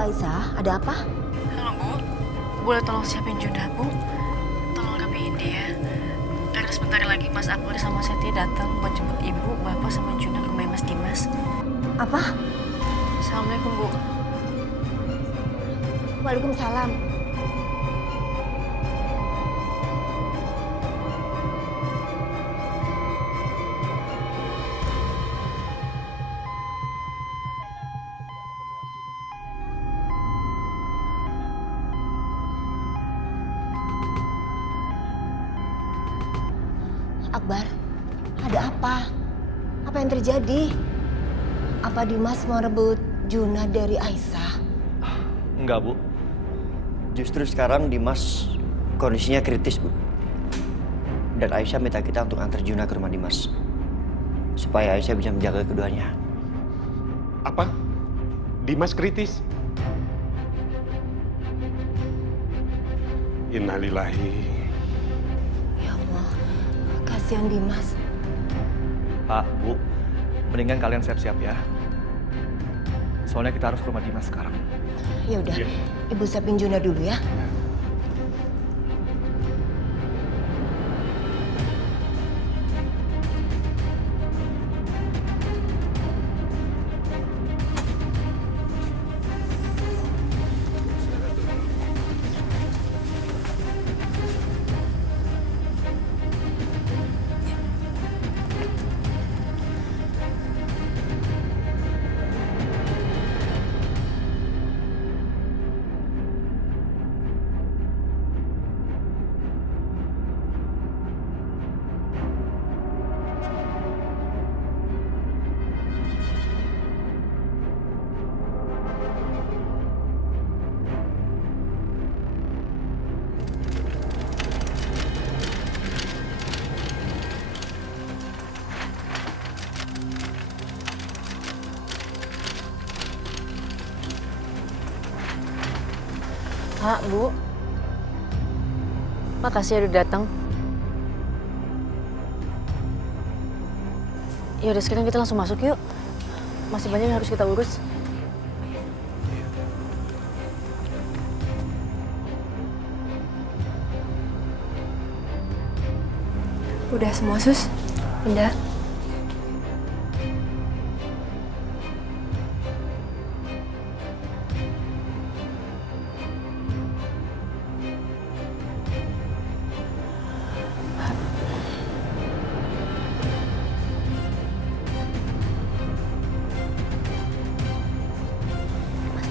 Aisyah, ada apa? Halo Bu, boleh tolong siapin Junah Bu? Tolong rapiin dia. Karena sebentar lagi Mas Akbar sama Seti datang buat jemput Ibu, Bapak sama Junah ke rumah Mas Dimas. Apa? Assalamualaikum Bu. Waalaikumsalam. Akbar, ada apa? Apa yang terjadi? Apa Dimas mau rebut Junah dari Aisyah? Enggak, Bu. Justru sekarang Dimas kondisinya kritis, Bu. Dan Aisyah minta kita untuk antar Junah ke rumah Dimas. Supaya Aisyah bisa menjaga keduanya. Apa? Dimas kritis? Innalillahi. Ya Allah, kasihan Dimas. Pak, Bu, mendingan kalian siap-siap ya. Soalnya kita harus ke rumah Dimas sekarang. Ya udah, Iya. Ibu siapin Junah dulu ya. Pak, Bu. Makasih ya udah datang. Ya udah sekarang kita langsung masuk yuk. Masih banyak yang harus kita urus. Udah semua, Sus? Udah?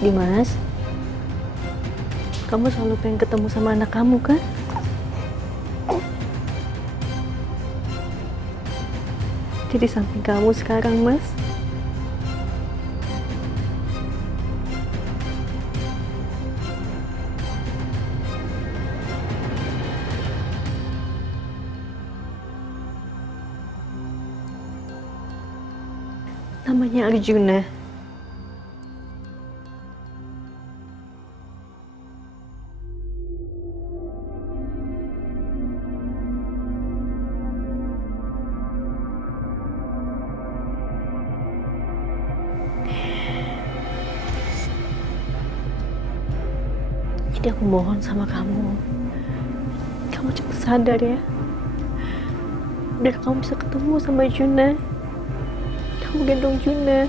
Mas Dimas, kamu selalu pengen ketemu sama anak kamu kan? Jadi samping kamu sekarang, Mas. Namanya Arjuna. Jadi aku mohon sama kamu cepat sadar ya, biar kamu bisa ketemu sama Juna. Kamu gendong Juna.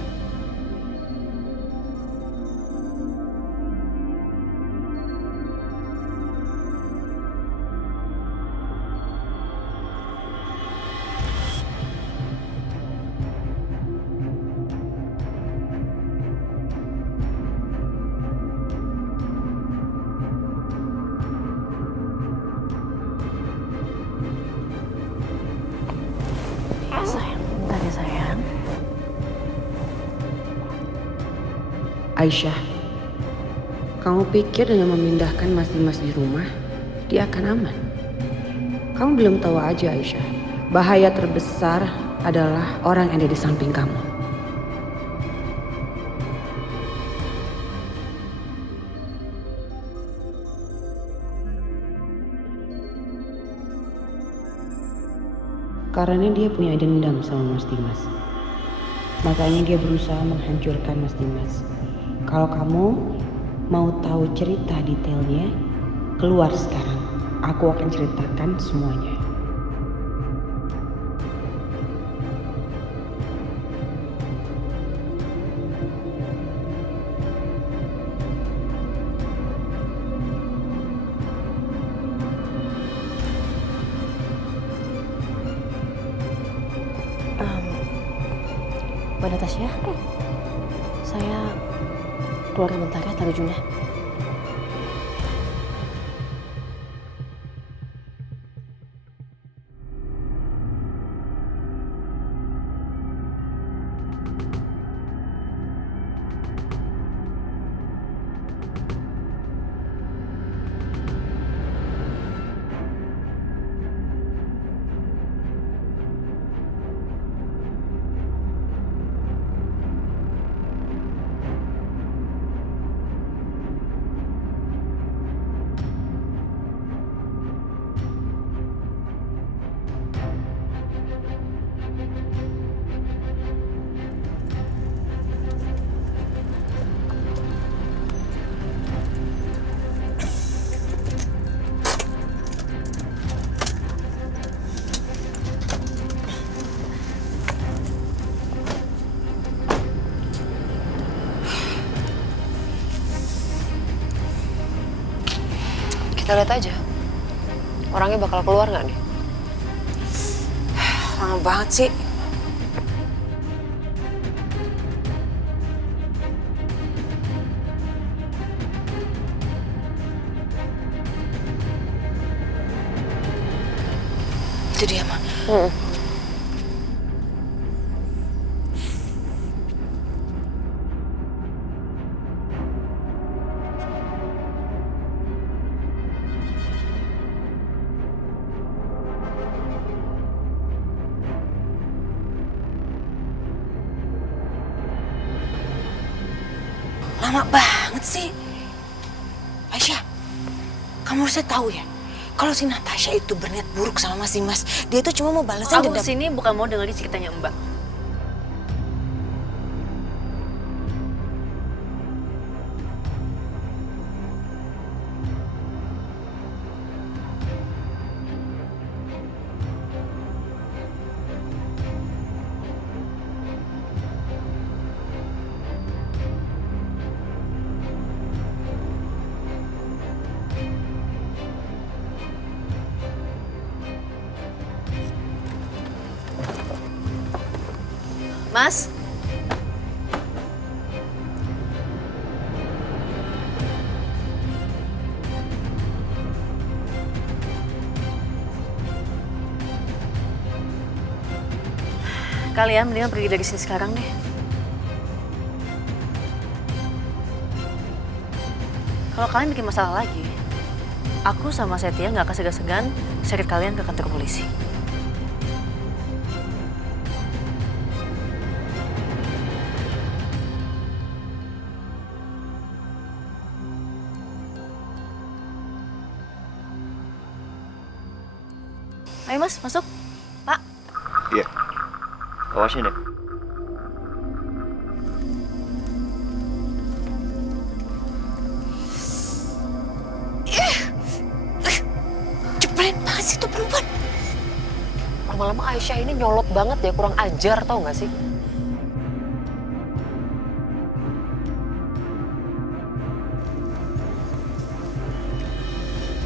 Sayang, bentar ya sayang. Aisyah, kamu pikir dengan memindahkan Mas Dimas di rumah, dia akan aman? Kamu belum tahu aja Aisyah, bahaya terbesar adalah orang yang ada di samping kamu. Karena dia punya dendam sama Mas Dimas. Makanya dia berusaha menghancurkan Mas Dimas. Kalau kamu mau tahu cerita detailnya, keluar sekarang. Aku akan ceritakan semuanya. Mbak Natasha, saya keluar sebentar ya, Tante Juna. Kita lihat aja. Orangnya bakal keluar nggak nih? Lama banget sih. Itu dia, Ma. Lama banget sih. Aisyah, kamu harusnya tahu ya. Kalau si Natasha itu berniat buruk sama Mas Dimas, dia tuh cuma mau balasan Aku dendam. kesini bukan mau dengerin ceritanya Mbak. Mas? Kalian mendingan pergi dari sini sekarang deh. Kalau kalian bikin masalah lagi, aku sama Setia nggak akan segan-segan seret kalian ke kantor polisi. Ayo Mas, masuk. Pak. Iya. Awasin deh. Cepelin banget sih tuh perempuan. Lama-lama Aisyah ini nyolot banget ya, kurang ajar tau gak sih?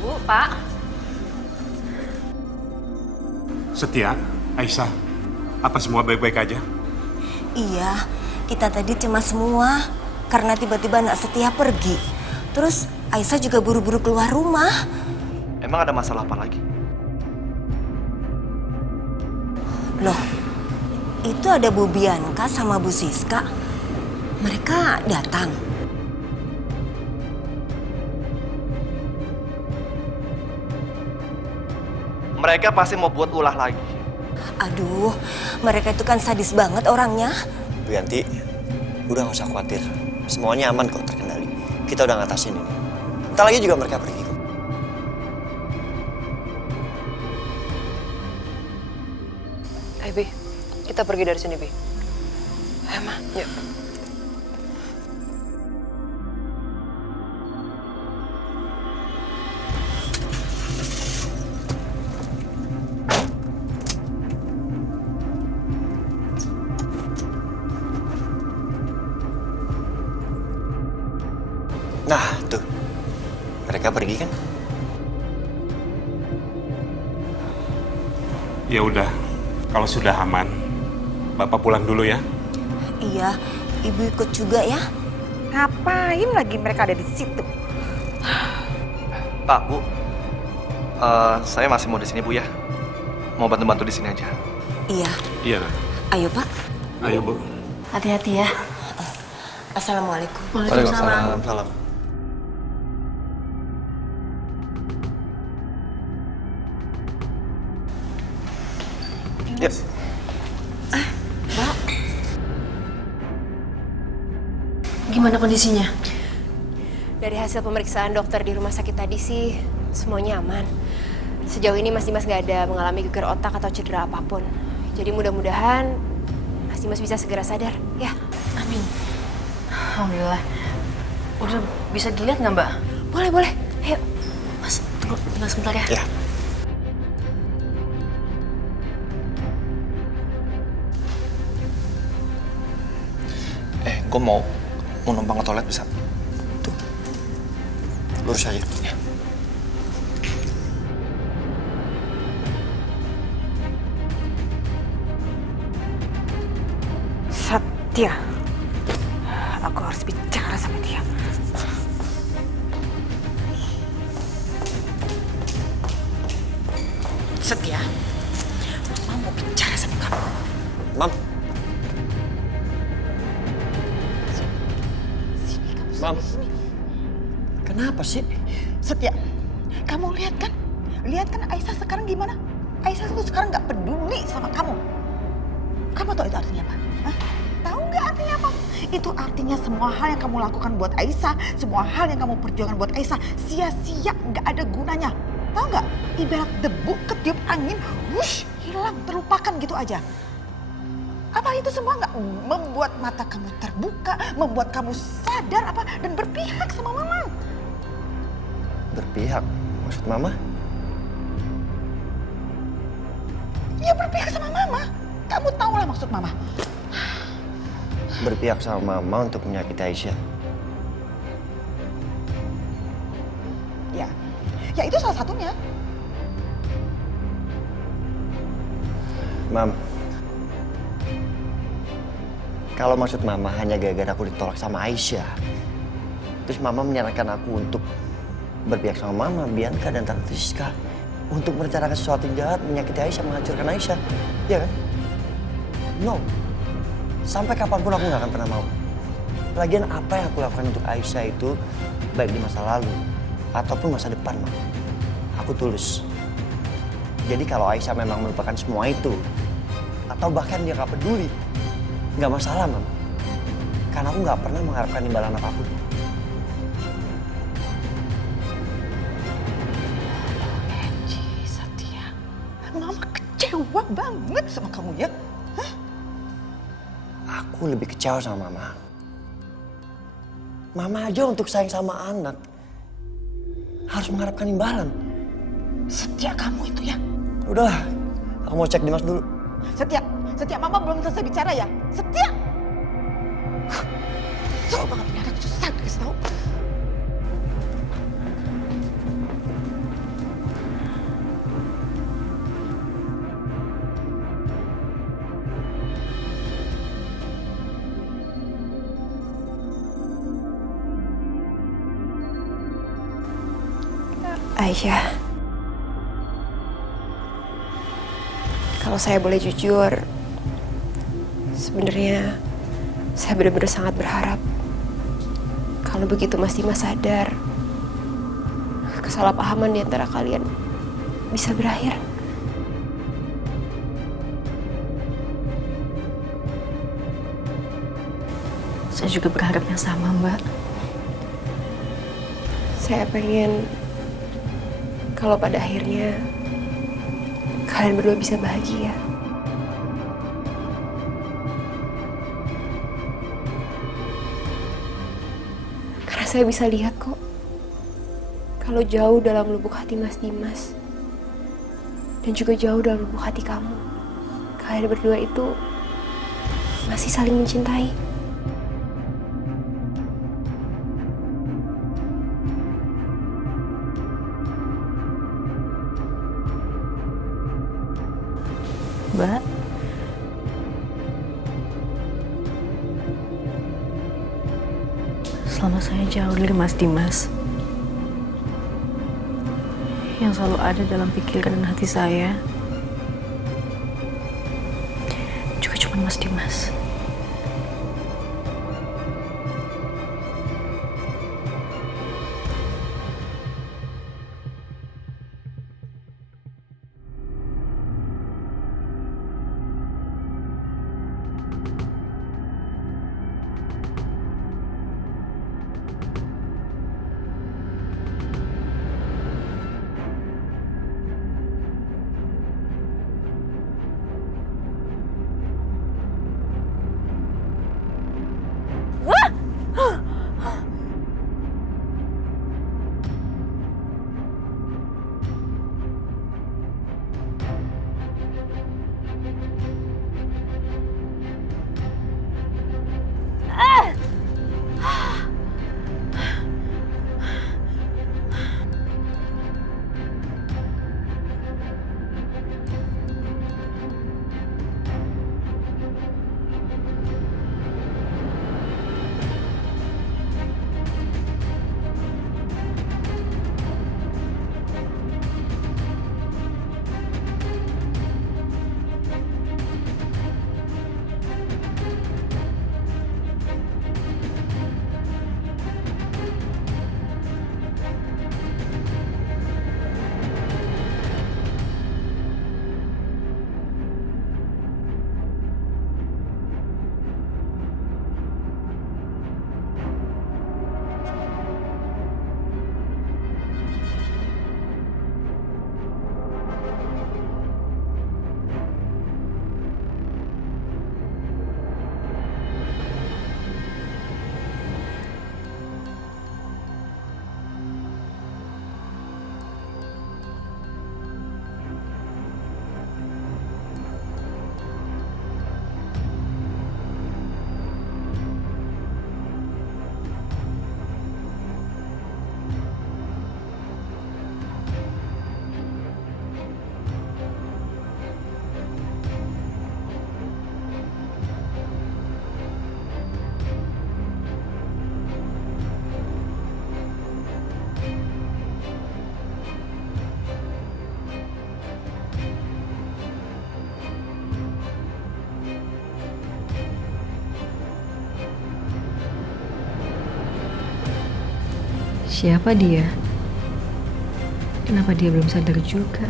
Bu, Pak. Setia, Aisyah, apa semua baik-baik aja? Iya, kita tadi cemas semua karena tiba-tiba anak Setia pergi. Terus Aisyah juga buru-buru keluar rumah. Emang ada masalah apa lagi? Loh, itu ada Bu Bianca sama Bu Siska. Mereka datang. Mereka pasti mau buat ulah lagi. Aduh, mereka itu kan sadis banget orangnya. Bu Yanti, udah nggak usah khawatir. Semuanya aman kok, terkendali. Kita udah ngatasin ini. Bentar lagi juga mereka pergi kok. Bi, kita pergi dari sini, Bi. Ayo, Ma, yuk. Itu, mereka pergi kan? Ya udah, kalau sudah aman, Bapak pulang dulu ya. Iya, Ibu ikut juga ya. Ngapain lagi mereka ada di situ? Pak, Bu, saya masih mau di sini Bu ya. Mau bantu-bantu di sini aja. Iya, Iya, Nak. ayo Pak. Ayo, Bu. Hati-hati ya. Assalamualaikum. Waalaikumsalam. Salam. Yuk. Gimana kondisinya? Dari hasil pemeriksaan dokter di rumah sakit tadi sih semuanya aman. Sejauh ini Mas Dimas nggak ada mengalami gegar otak atau cedera apapun. Jadi mudah-mudahan Mas Dimas bisa segera sadar, ya. Amin. Alhamdulillah. Udah bisa dilihat nggak, Mbak? Boleh, boleh. Ayo. Mas, tunggu sebentar ya. Ya. Gue mau numpang ke toilet bisa? Tuh. Lurus aja. Ya. Satya, aku harus bicara sama dia. Satya, Mama mau bicara sama kamu. Mam. Mam. Kenapa sih? Setia, kamu lihat kan? Lihat kan Aisyah sekarang gimana? Aisyah tuh sekarang nggak peduli sama kamu. Kamu tahu itu artinya apa? Hah? Tahu nggak artinya apa? Itu artinya semua hal yang kamu lakukan buat Aisyah, semua hal yang kamu perjuangkan buat Aisyah, sia-sia, nggak ada gunanya. Tahu nggak? Ibarat debu ketiup angin, wush, hilang, terlupakan gitu aja. Apa itu semua nggak membuat mata kamu terbuka, membuat kamu sadar apa dan berpihak sama Mama? Berpihak? Maksud Mama? Ya berpihak sama Mama. Kamu tahu lah maksud Mama. Berpihak sama Mama untuk menyakiti Aisyah. Ya itu salah satunya. Mam, kalau maksud Mama hanya gara-gara aku ditolak sama Aisyah, terus Mama menyarankan aku untuk berpihak sama Mama, Bianca, dan Tante Siska untuk merencanakan sesuatu yang jahat, menyakiti Aisyah, menghancurkan Aisyah, iya kan? No, sampai kapanpun aku nggak akan pernah mau. Lagian apa yang aku lakukan untuk Aisyah itu baik di masa lalu ataupun masa depan, Mam. Aku tulus. Jadi kalau Aisyah memang melupakan semua itu, atau bahkan dia nggak peduli, nggak masalah, Mam. Karena aku nggak pernah mengharapkan imbalan apapun. Satya, Mama kecewa banget sama kamu ya. Hah? Aku lebih kecewa sama Mama. Mama aja untuk sayang sama anak harus mengharapkan imbalan. Setia kamu itu ya. Udahlah, aku mau cek Dimas dulu. Setia, Mama belum selesai bicara ya. Setia. Susah banget ini anak, susah dikasih tahu. Aisyah, kalau saya boleh jujur, sebenarnya saya benar-benar sangat berharap kalau begitu Mas Dimas sadar, kesalahpahaman di antara kalian bisa berakhir. Saya juga berharap yang sama, Mbak. Saya pengen kalau pada akhirnya kalian berdua bisa bahagia. Karena saya bisa lihat kok, kalau jauh dalam lubuk hati Mas Dimas, dan juga jauh dalam lubuk hati kamu, kalian berdua itu masih saling mencintai. saya jauh dari Mas Dimas. Yang selalu ada dalam pikiran dan hati saya juga cuma Mas Dimas. Siapa dia? Kenapa dia belum sadar juga?